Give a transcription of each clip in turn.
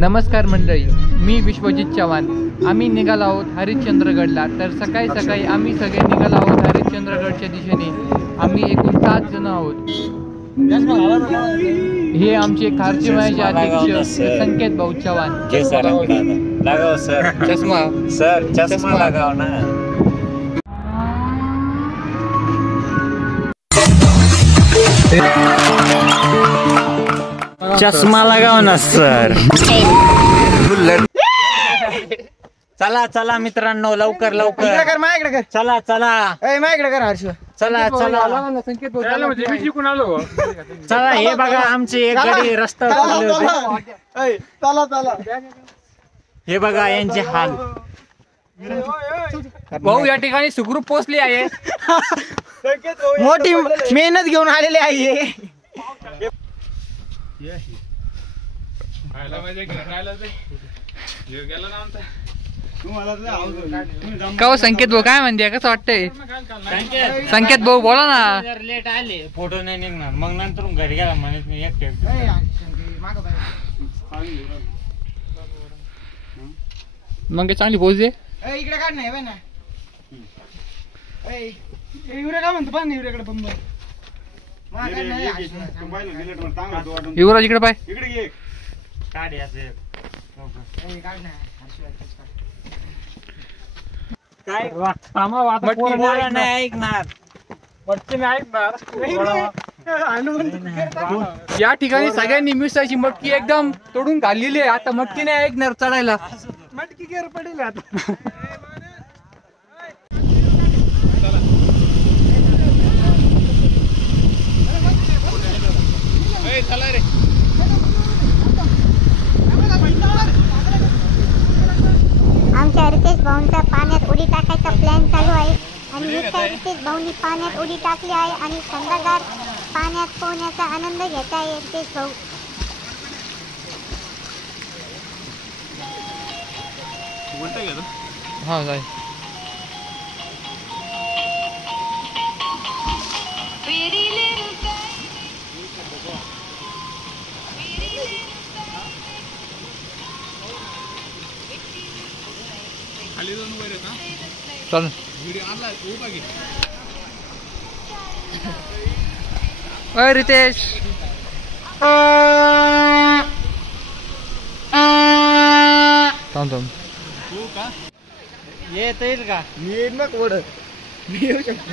नमस्कार मंडळी, मी विश्वजित चव्हाण. आम्ही निघालो आहोत हरिश्चंद्रगडला. तर सकाळी सकाळी आम्ही सगळे निघालो आहोत हरिश्चंद्रगडच्या दिशेने. आम्ही एकूण 7 जण आहोत. हे आमचे खारची मायाचे अध्यक्ष संकेत भाऊ चव्हाण. लगाओ सर चष्मा, सर चष्मा लगाओ ना. चष्मा लगाओ ना सर. चला चला मित्रांनो, लवकर लवकर चला चला. माझ्याकडे कर हर्ष. चला चला चला. हे बघा आमची एक गाडी रस्ता चला चला. हे बघा यांचे हाल. भाऊ या ठिकाणी सुखरूप पोहोचली आहे. मोठी मेहनत घेऊन आलेली आहे. का संकेत भाऊ काय म्हणते, कसं वाटतंय? संकेत भाऊ बोला ना. लेट आले, फोटो नाही निघणार. मग नंतर घरी गेला म्हणत मी एकटे. मग चांगली पोच दे. इकडे काढ नाही ना. इकडे काय म्हणतो पण इकडे पण युवराज इकडे पाय. काढ याचे काय नाही ऐकणार. या ठिकाणी सगळ्यांनी मिसळची मटकी एकदम तोडून घाललेली आहे. आता मटकी नाही ऐकणार चढायला. मटकी गेर पडेल आता. आमच्या रितेश भाऊंचा पाण्यात उडी टाकायचा प्लॅन चालू आहे आणि रितेश भाऊंनी पाण्यात उडी टाकली आहे आणि थंडगार पाण्यात पोहण्याचा आनंद घेत आहे रितेश भाऊ. हा जाय. चल अय रितेश. थांब थांब. येत येईल का? मी येईन मग ओढत. मी येऊ शकतो.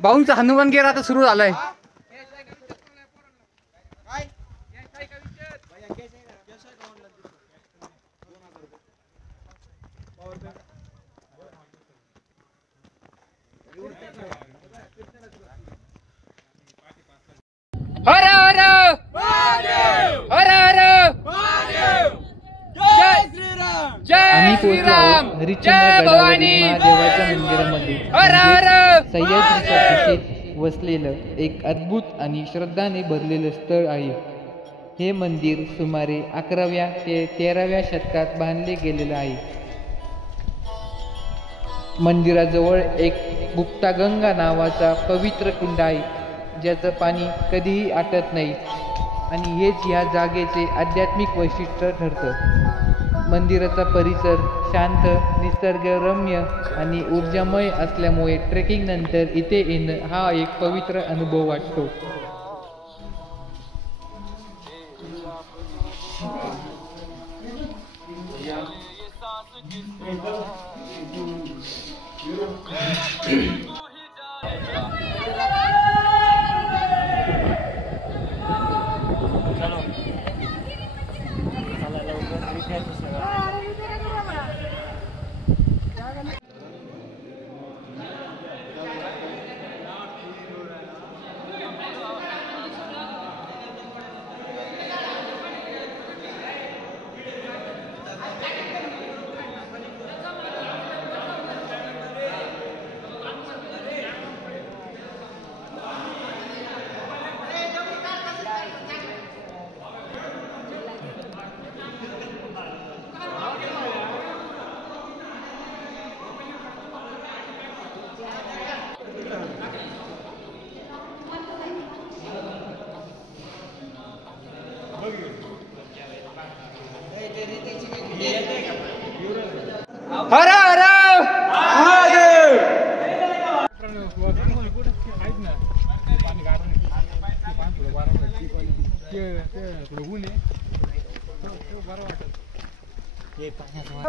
भाऊंचा हनुमान गेर आता सुरू झालाय. हर हर हर हर जय श्रीराम, जय भवानी, महादेवाच्या मंदिरामध्ये हर हर. सह्याद्रीच्या कुशीत वसलेलं एक अद्भुत आणि श्रद्धाने भरलेलं स्थळ आहे. हे मंदिर सुमारे 11व्या ते 13व्या शतकात बांधले गेलेलं आहे. मंदिराजवळ एक गुप्तागंगा नावाचा पवित्र कुंड आहे, ज्याचं पाणी कधीही आटत नाही आणि हेच या जागेचे आध्यात्मिक वैशिष्ट्य ठरतं. मंदिराचा परिसर शांत, निसर्गरम्य आणि ऊर्जामय असल्यामुळे ट्रेकिंग नंतर इथे येणं हा एक पवित्र अनुभव वाटतो.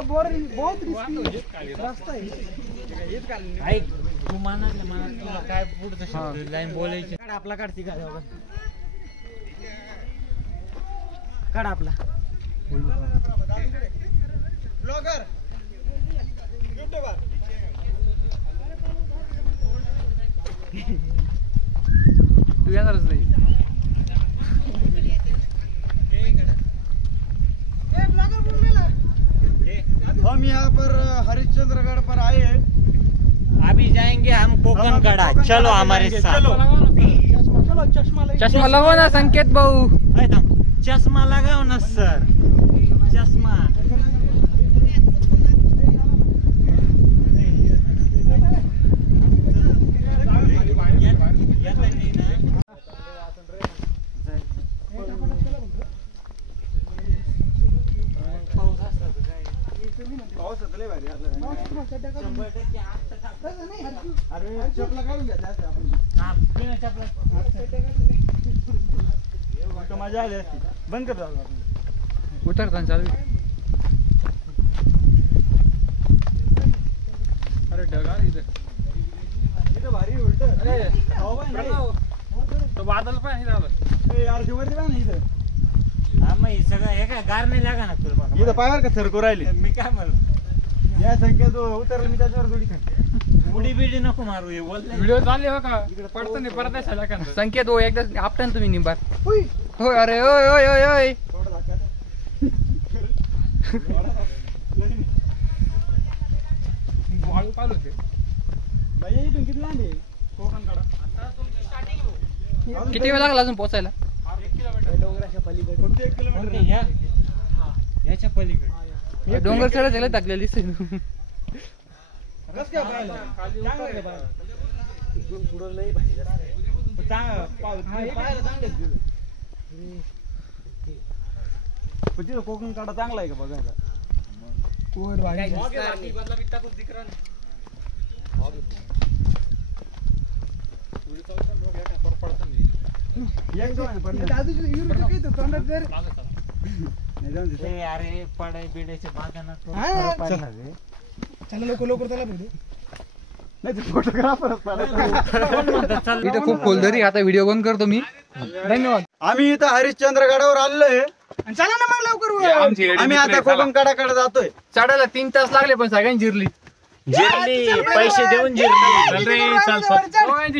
बोर बहुत रिस्की रास्ता आहे. तू मानातलं मला तुला काय पुढचं लाईन बोलायची. काढ आपला काढती का काढ आपला ब्लॉगर तू येणारच नाही. हम यहाँ पर हरिश्चंद्रगढ़ पर आए हैं. अभी जाएंगे हम कोकण कड़ा. चलो हमारे साथ. चलो चष्मा चष्मा लावा ना संकेत भाऊ. चष्मा लगाओ ना सर. चष्मा. अरे चपला काढून घ्या मजा आली असती. बंद कर जाऊ उतरताना चालू. अरे ढगाळ इथं भारी उलट तो बादल पण हे झालं. यार शिवरती ना इथं. हा मग सगळं हे काय गार नाही लागा ना तुला. इथं पायावर का सरको राहिले. मी काय म्हणू या संख्येत उतरलं मी त्याच्यावर जोडी खाली. उडी बिडी नको मारू. हे बोलले व्हिडिओ चालले हो का पडतो नाही परत झाला का संकेत हो एकदा आपटा तुम्ही निंबार. उई. होय अरे ओय ओय ओय ओय. थोडं धक्का वाळू पालू ते भैया इथून किती लांब आहे कोकणकडा. किती वेळ लागला अजून पोहोचायला. डोंगराच्या पलीकडे फक्त 1 किलोमीटर. याच्या पलीकडे डोंगर चढत गेले टाकलेली कस काय पाहिलं चांगलं पाहिलं. पुढं लई भाजी पाहायला चांगलं. तिथं कोकण काढा चांगला आहे का बघायला. अरे पडाय बिडायचे बागाना चला लवकर त्याला भेटू. नाही फोटोग्राफर इथं खूप खोलदरी. आता व्हिडिओ बंद करतो मी. धन्यवाद. आम्ही इथं हरिश्चंद्रगडावर आलोय. चला ना मग लवकर. आम्ही आता कोकण कडाकडे जातोय. चढायला 3 तास लागले पण सगळ्यांनी जिरली. पैसे देऊन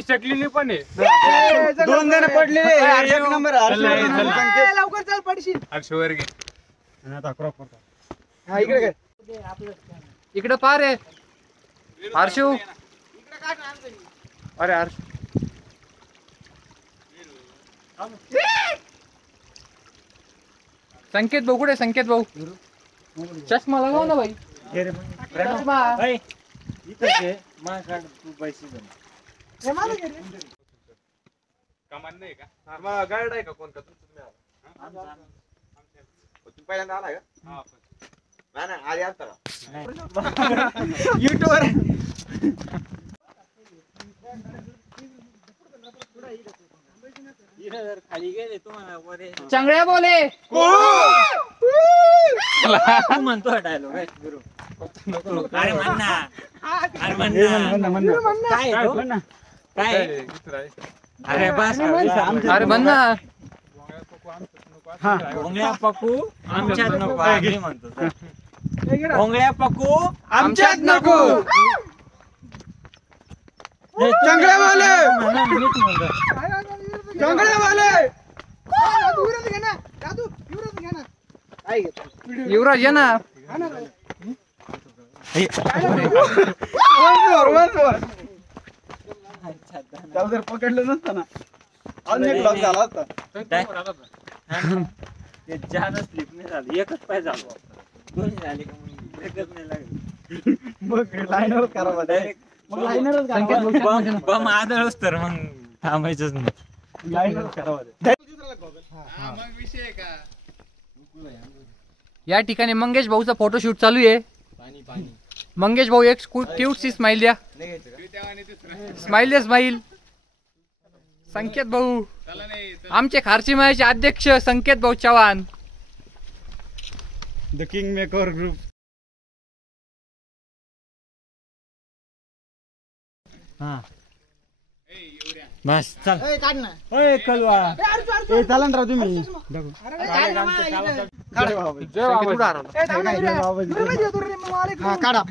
शकली पण आहे. 2 जण पडले. 1 नंबर लवकर चल पडशील. हर्षवर्गी इकडे इकडे पार आहे हर्षू. अरे हर्ष संकेत भाऊ कुठे. संकेत भाऊ चष्मा लगाव ना भाई. चष्मा गाईड आहे का कोण का पहिल्यांदा आलाय का. नाही आधी असता का युट्यूबर. खाली गेले तुम्हाला वर चांगल्या बोले. तू म्हणतो डायलॉग गुरु. अरे म्हणना. अरे म्हणना. काय आहे तो? काय अरे बस. अरे बन ना. भोंगळ्या पकू आमच्यात नको. आम्ही म्हणतो भोंगळ्या पकू आमच्यात नको. चांगल्यावाले चांगल्यावाले. युवराज ये ना. त्याला जर पकडलं नसतं ना अजून एक ब्लॉक झाला असता. जास्त स्लिप नाही झाली. एकच पाय झालो. दोन्ही झाले का मग एकच नाही लागली. मग लाईनवरच करावं डायरेक्ट. मग लाईनवरच बम आदळच तर मग थांबायचंच नाही. लाईनवरच करावं. या ठिकाणी मंगेश भाऊचा फोटोशूट चालू आहे. मंगेश भाऊ एक क्यूट सी स्माइल द्या. स्माइल द्या स्माइल. संकेत भाऊ आमचे खारचीमायाचे अध्यक्ष संकेत भाऊ Chavan. The king maker group. हा बस चल ओय कलवा ए चला ना राव तुम्ही. हा काढा.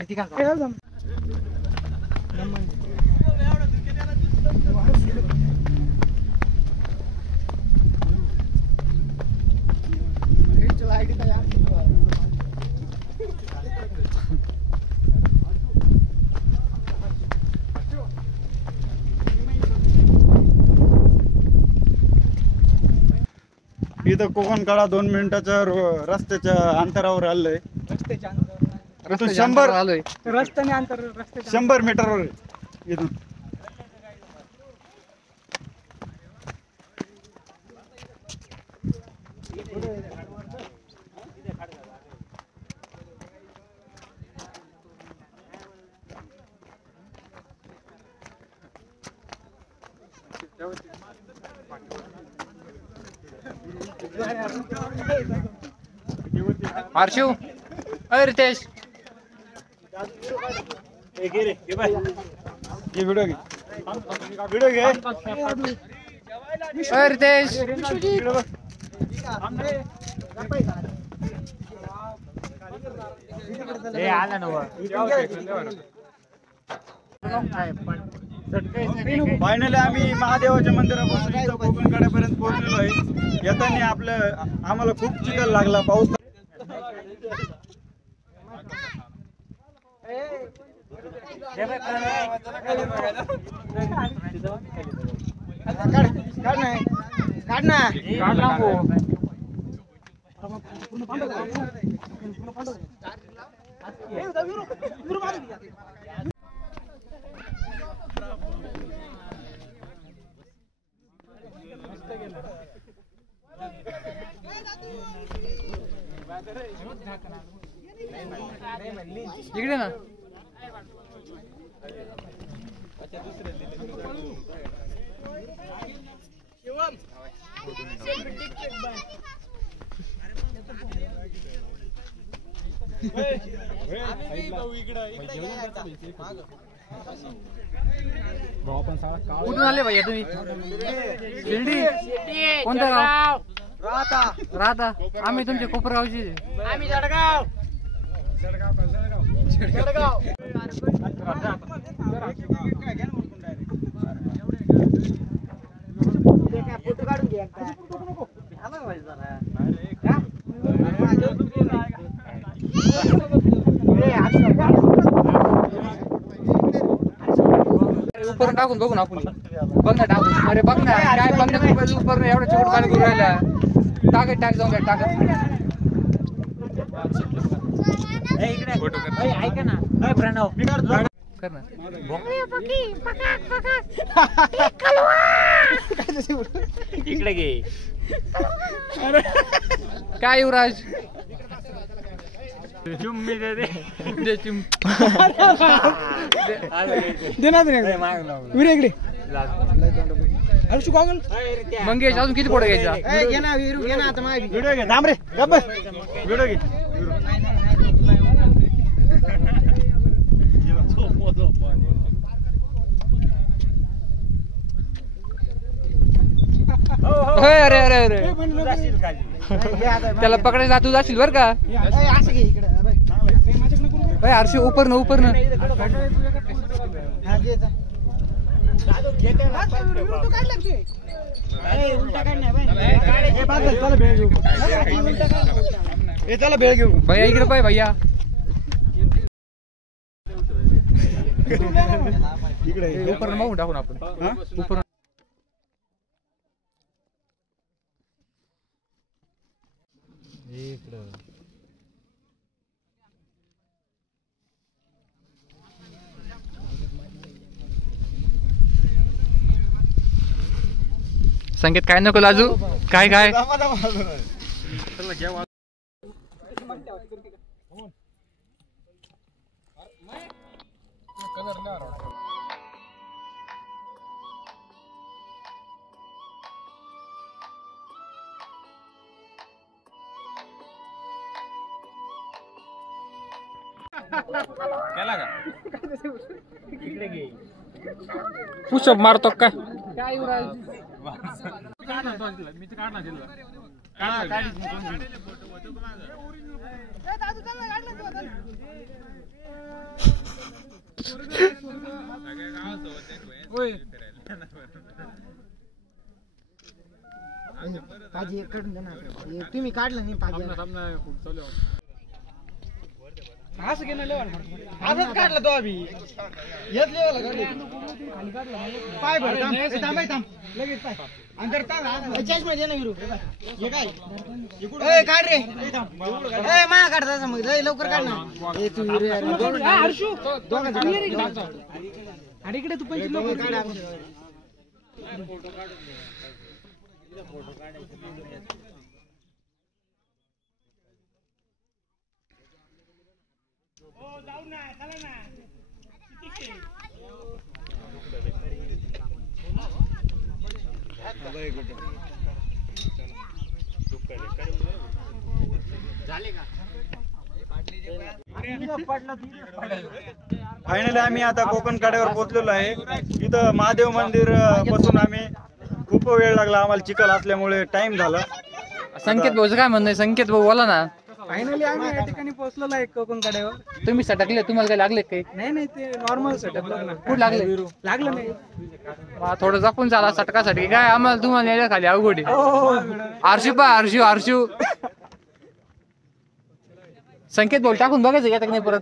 इथं कोकणकडा 2 मिनिटाच्या रस्त्याच्या अंतरावर आलंय. इथून 100 आलोय. 100 मीटरवर आहे इथून. हर्षू अय रितेश ए गे रे घे बाय हे व्हिडिओ घे. व्हिडिओ घे. अय रितेश ए आला ना फायनली आम्ही महादेवाच्या मंदिरापासून इथं कोकणकड्यापर्यंत पोहोचलेलो आहे. येताना आम्हाला खूप चिखल लागला. पाऊस काढ ना. इकडे ना. कुठून आले भैया तुम्ही? शिर्डी. कोणतं गाव? राहता. आम्ही तुमचे कोपरगावचे. आम्ही जळगाव. फोटो काढून घ्या. उपर टाकून बघू ना आपण. बघ ना टाकून. अरे बघ ना काय बघ उपर एवढं चिकट पाणी करू राहिला. टाक जाऊन द्या टाकत. ऐका ना प्रणव कर ना. इकडे घे. काय युवराज चुम्मी दे दे. दे चिम. मंगेश अजून किती फोटो घ्यायचा? व्हिडिओ घे. थांब रे. व्हिडिओ घे. अरे अरे अरे त्याला पकडायला तू जाशील बर का? हर्षी उपर न चला भेळ घेऊ. भैया इकडे पाय भैया. इकडे उपर मागून टाकून आपण. उपर संकेत काय नको लाजू. काय काय केला का पुशअप मारतो काय पाजी काढून दे ना तुम्ही काढलं नाही पाजी असं घेणं लेवल आजच काढलं तो आम्ही येत लेवल पाय भर थांब लगेच पाय अंतर मध्ये ना विरू हे काय काढ रे मा काढता मग लवकर काढ ना तू हर्षू आणि इकडे तू पैसे लवकर काढ फायनली आम्ही आता कोकण कड्यावर पोहोचलेलो आहे. इथं महादेव मंदिर पासून आम्ही खूप वेळ लागला आम्हाला चिखल असल्यामुळे टाइम झाला. संकेत भाऊचं काय म्हणणं आहे? संकेत भाऊ बोला ना. फायनली आम्ही या ठिकाणी पोहोचलेलो आहे कोकण कड्यावर. तुम्ही सटकले, तुम्हाला काय लागले काही? नाही ते नॉर्मल सेटअप कुठं लागले? लागलं नाही. थोडं जपून चाला सटकासाठी. काय आम्हाला तुम्हाला यायला खाली अवघड आहे. आरशू पा आरशू संकेत बोल टाकून बघायचं येतं की नाही परत.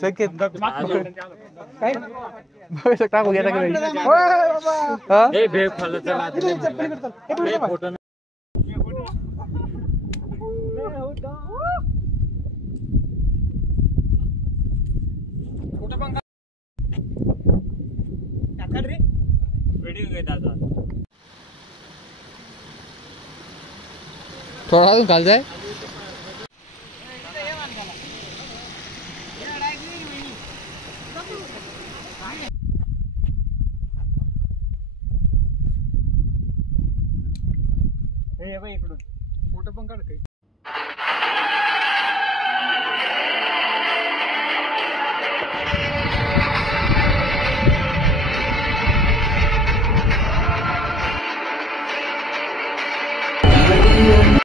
संकेत काय टाकू येतं की नाही. थोडा अजून खाल जाय. इकडून फोटो पण काढ.